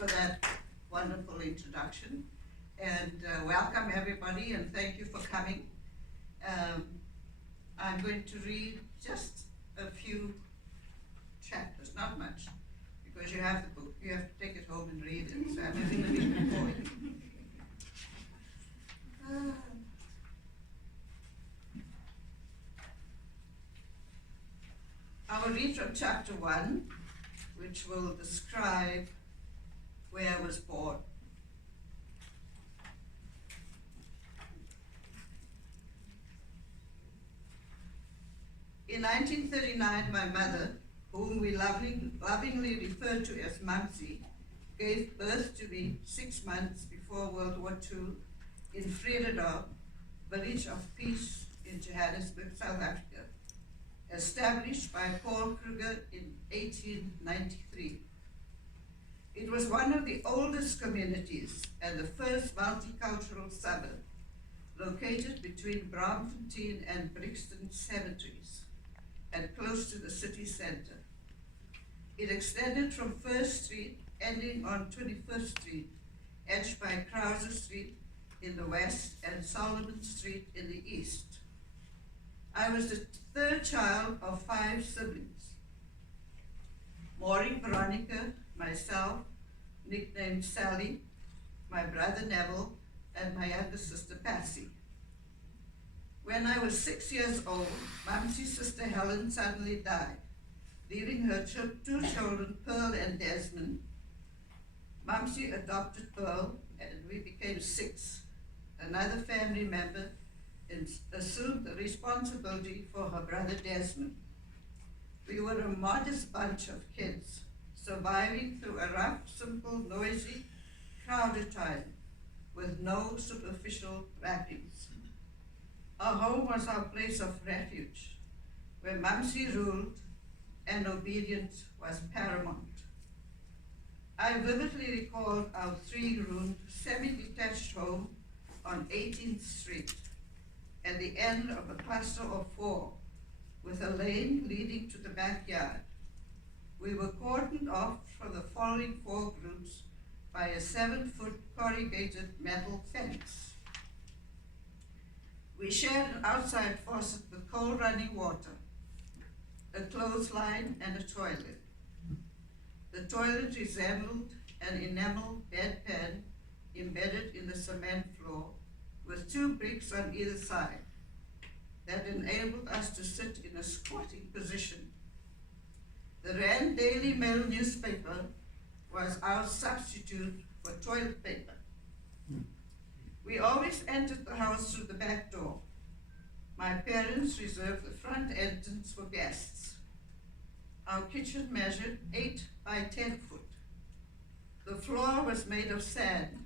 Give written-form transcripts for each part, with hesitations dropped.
for that wonderful introduction. And welcome everybody, and thank you for coming. I'm going to read just a few chapters, not much, because you have the book. You have to take it home and read it, so I'm going to read it for you. I will read from chapter 1, which will describe where I was born. In 1939, my mother, whom we lovingly referred to as Mumsy, gave birth to me 6 months before World War II in Vredendorp, village of peace in Johannesburg, South Africa, established by Paul Kruger in 1893. It was one of the oldest communities and the first multicultural suburb, located between Braamfontein and Brixton cemeteries and close to the city center. It extended from 1st Street, ending on 21st Street, edged by Krause Street in the west and Solomon Street in the east. I was the third child of 5 siblings. Maureen, Veronica, myself, nicknamed Sally, my brother Neville, and my younger sister Patsy. When I was 6 years old, Mumsy's sister Helen suddenly died, leaving her 2 children, Pearl and Desmond. Mumsy adopted Pearl, and we became 6. Another family member assumed the responsibility for her brother Desmond. We were a modest bunch of kids, surviving through a rough, simple, noisy, crowded time with no superficial wrappings. Our home was our place of refuge, where Mumsy ruled and obedience was paramount. I vividly recall our 3-room, semi-detached home on 18th Street, at the end of a cluster of 4, with a lane leading to the backyard. We were cordoned off from the following 4 groups by a 7-foot corrugated metal fence. We shared an outside faucet with cold running water, a clothesline, and a toilet. The toilet resembled an enamel bedpan embedded in the cement floor, with 2 bricks on either side that enabled us to sit in a squatting position. The Rand Daily Mail newspaper was our substitute for toilet paper. We always entered the house through the back door. My parents reserved the front entrance for guests. Our kitchen measured 8 by 10 foot. The floor was made of sand,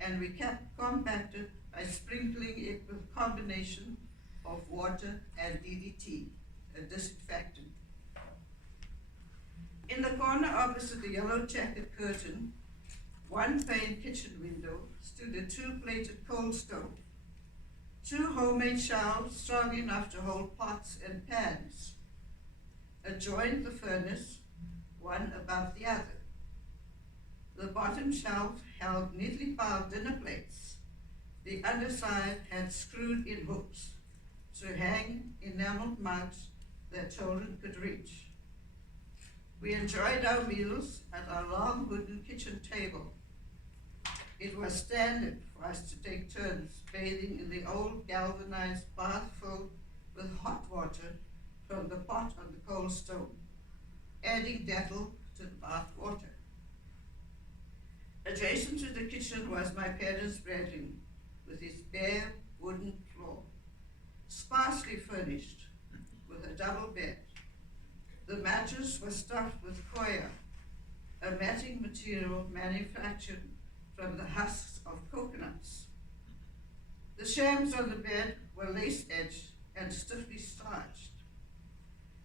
and we kept compacted by sprinkling it with a combination of water and DDT, a disinfectant. In the corner opposite the yellow checkered curtain, 1-pane kitchen window, stood a 2-plated coal stove, 2 homemade shelves strong enough to hold pots and pans. Adjoined the furnace, one above the other. The bottom shelf held neatly piled dinner plates. The underside had screwed-in hooks to hang enameled mugs that children could reach. We enjoyed our meals at our long wooden kitchen table. It was standard for us to take turns bathing in the old galvanized bath filled with hot water from the pot on the coal stove, adding Dettol to the bath water. Adjacent to the kitchen was my parents' bedroom, with its bare wooden floor, sparsely furnished with a double bed. The mattress was stuffed with coir, a matting material manufactured from the husks of coconuts. The shams on the bed were lace-edged and stiffly starched.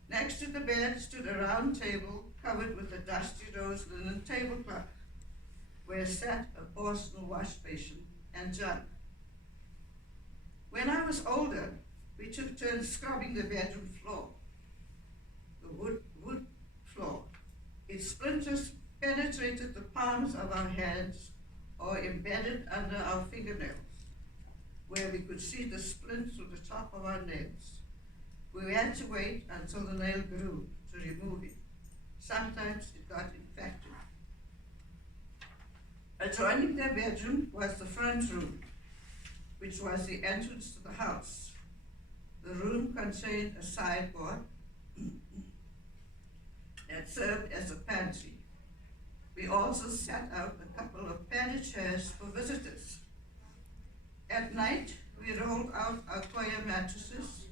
Next to the bed stood a round table covered with a dusty rose linen tablecloth, where sat a porcelain wash basin and jug. When I was older, we took turns scrubbing the bedroom floor, the wood floor, its splinters penetrated the palms of our hands or embedded under our fingernails, where we could see the splint through the top of our nails. We had to wait until the nail grew to remove it. Sometimes it got infected. Adjoining their bedroom was the front room, which was the entrance to the house. The room contained a sideboard that served as a pantry. We also set out a couple of padded chairs for visitors. At night, we rolled out our coir mattresses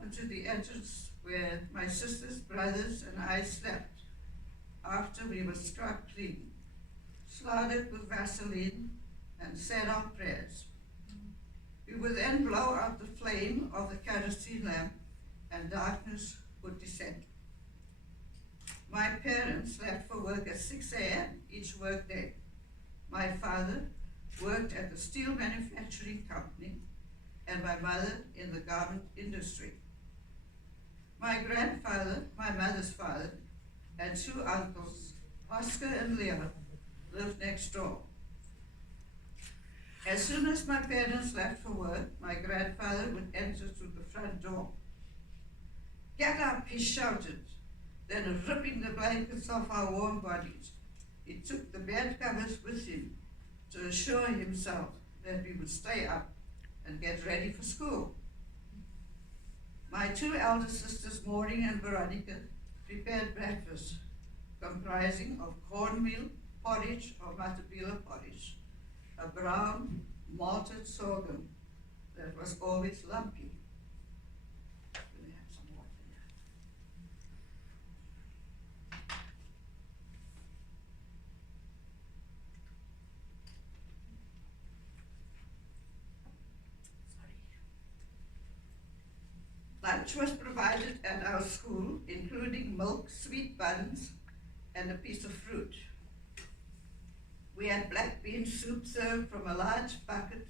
onto the entrance where my sisters, brothers, and I slept after we were scrubbed clean, slathered with Vaseline, and said our prayers. We would then blow out the flame of the kerosene lamp and darkness would descend. My parents left for work at 6 a.m. each workday. My father worked at the steel manufacturing company and my mother in the garment industry. My grandfather, my mother's father, and two uncles, Oscar and Leon, lived next door. As soon as my parents left for work, my grandfather would enter through the front door. "Get up," he shouted, then ripping the blankets off our warm bodies, he took the bed covers with him to assure himself that we would stay up and get ready for school. My two elder sisters, Maureen and Veronica, prepared breakfast, comprising of cornmeal porridge or matapila porridge, a brown malted sorghum that was always lumpy. I'm going to have some water here. Lunch was provided at our school, including milk, sweet buns, and a piece of fruit. We had black bean soup served from a large bucket,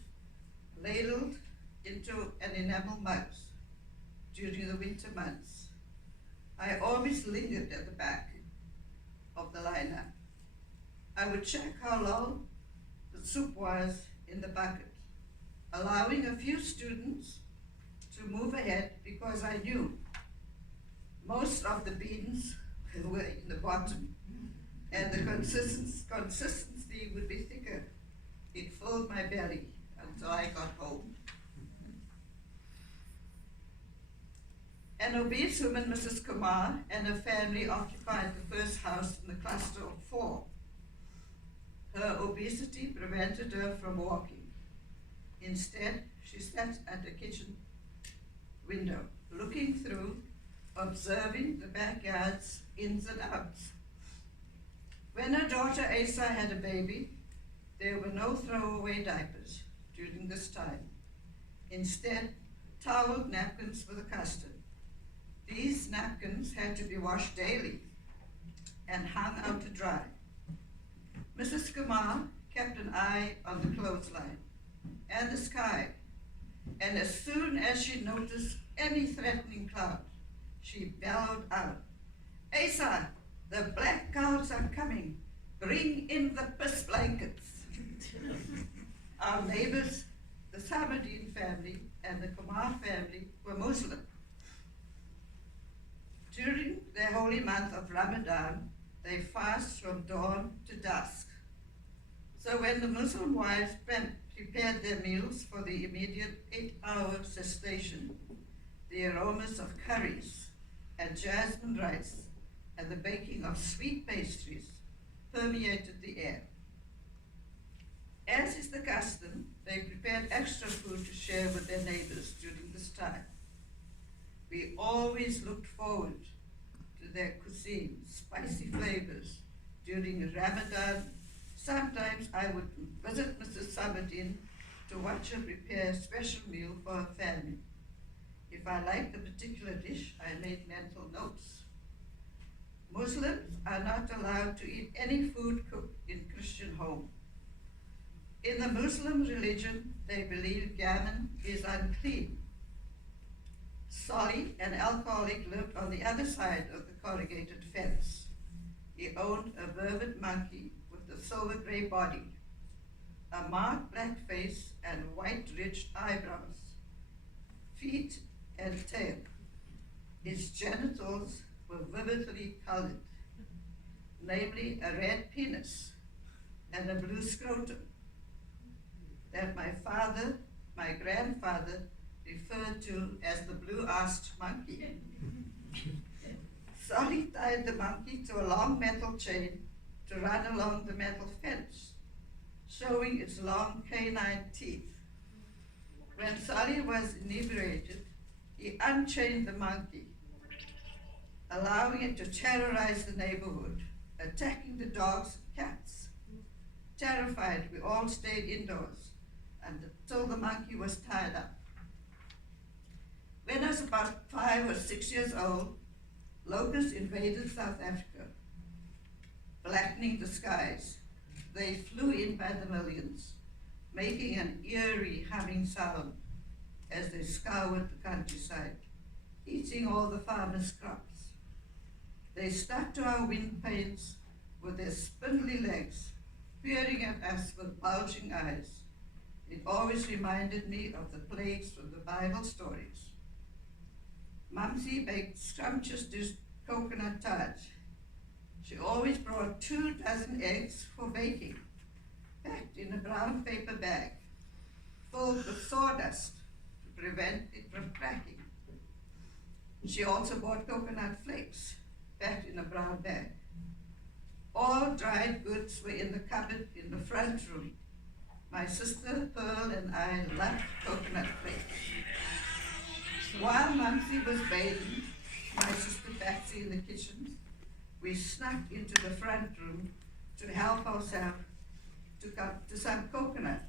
ladled into an enamel mug during the winter months. I always lingered at the back of the lineup. I would check how long the soup was in the bucket, allowing a few students to move ahead because I knew most of the beans were in the bottom and the consistency would be thicker. It filled my belly until I got home. An obese woman, Mrs. Kumar, and her family occupied the first house in the cluster of 4. Her obesity prevented her from walking. Instead, she sat at the kitchen window, looking through, observing the backyard's ins and outs. When her daughter Asa had a baby, there were no throwaway diapers during this time. Instead, toweled napkins were the custom. These napkins had to be washed daily and hung out to dry. Mrs. Kumar kept an eye on the clothesline and the sky, and as soon as she noticed any threatening cloud, she bellowed out, "Asa, the black clouds are coming. Bring in the piss blankets." Our neighbors, the Samadin family and the Kumar family, were Muslim. During their holy month of Ramadan, they fast from dawn to dusk. So when the Muslim wives prepared their meals for the immediate 8-hour cessation, the aromas of curries and jasmine rice and the baking of sweet pastries permeated the air. As is the custom, they prepared extra food to share with their neighbors during this time. We always looked forward to their cuisine, spicy flavors. During Ramadan, sometimes I would visit Mrs. Samadin to watch her prepare a special meal for her family. If I liked a particular dish, I made mental notes. Muslims are not allowed to eat any food cooked in Christian home. In the Muslim religion, they believe gammon is unclean. Solly, an alcoholic, lived on the other side of the corrugated fence. He owned a vervet monkey with a silver grey body, a marked black face and white ridged eyebrows, feet and tail. His genitals were vividly colored, namely a red penis and a blue scrotum that my grandfather, referred to as the blue-assed monkey. Solly tied the monkey to a long metal chain to run along the metal fence, showing its long canine teeth. When Solly was inebriated, he unchained the monkey, allowing it to terrorize the neighborhood, attacking the dogs and cats. Terrified, we all stayed indoors until the monkey was tied up. When I was about 5 or 6 years old, locusts invaded South Africa, blackening the skies. They flew in by the millions, making an eerie humming sound as they scoured the countryside, eating all the farmers' crops. They stuck to our windpanes with their spindly legs, peering at us with bulging eyes. It always reminded me of the plagues from the Bible stories. Mumsy baked scrumptious coconut tart. She always brought 24 eggs for baking, packed in a brown paper bag, filled with sawdust to prevent it from cracking. She also bought coconut flakes, packed in a brown bag. All dried goods were in the cupboard in the front room. My sister Pearl and I loved coconut flakes. While Mumsy was bathing my sister Patsy in the kitchen, we snuck into the front room to help ourselves to some coconut.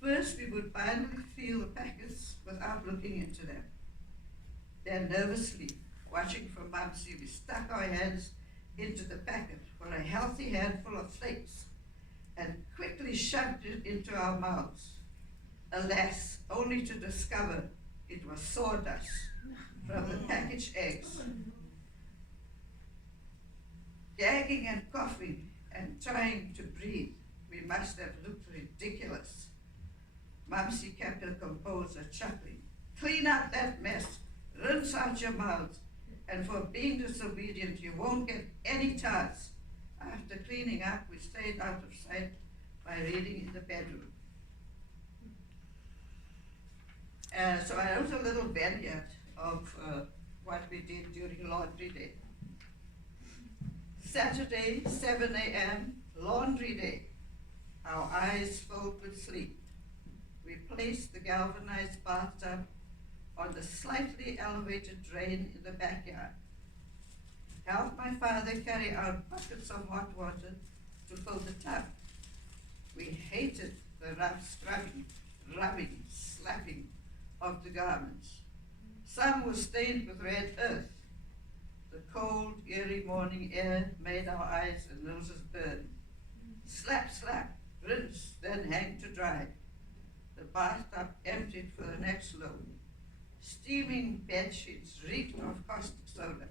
First, we would finally feel the packets without looking into them. Then nervously, watching for Mumsy, we stuck our hands into the packet for a healthy handful of flakes and quickly shoved it into our mouths. Alas, only to discover it was sawdust from the packaged eggs. Gagging and coughing and trying to breathe, we must have looked ridiculous. Mumsy kept her composure, chuckling. "Clean up that mess, rinse out your mouth, and for being disobedient, you won't get any tarts." After cleaning up, we stayed out of sight by reading in the bedroom. So I wrote a little vignette of what we did during laundry day. Saturday, 7 a.m., laundry day. Our eyes filled with sleep. We placed the galvanized bathtub on the slightly elevated drain in the backyard. Helped my father carry out buckets of hot water to fill the tub. We hated the rough scrubbing, rubbing, slapping of the garments. Some were stained with red earth. The cold, eerie morning air made our eyes and noses burn. Slap, slap, rinse, then hang to dry. The bathtub emptied for the next load. Steaming bed sheets reeked of caustic soda.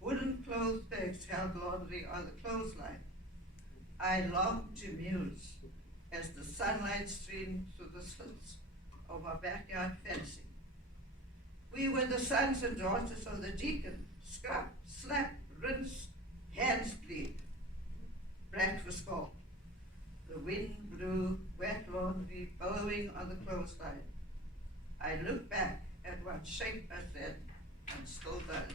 Wooden clothes pegs held laundry on the clothesline. I longed to muse as the sunlight streamed through the slits of our backyard fencing. We were the sons and daughters of the deacon. Scrub, slap, rinse, hands bleed. Breakfast called. The wind blew wet laundry billowing on the clothesline. I looked back at what shaped us then and still does.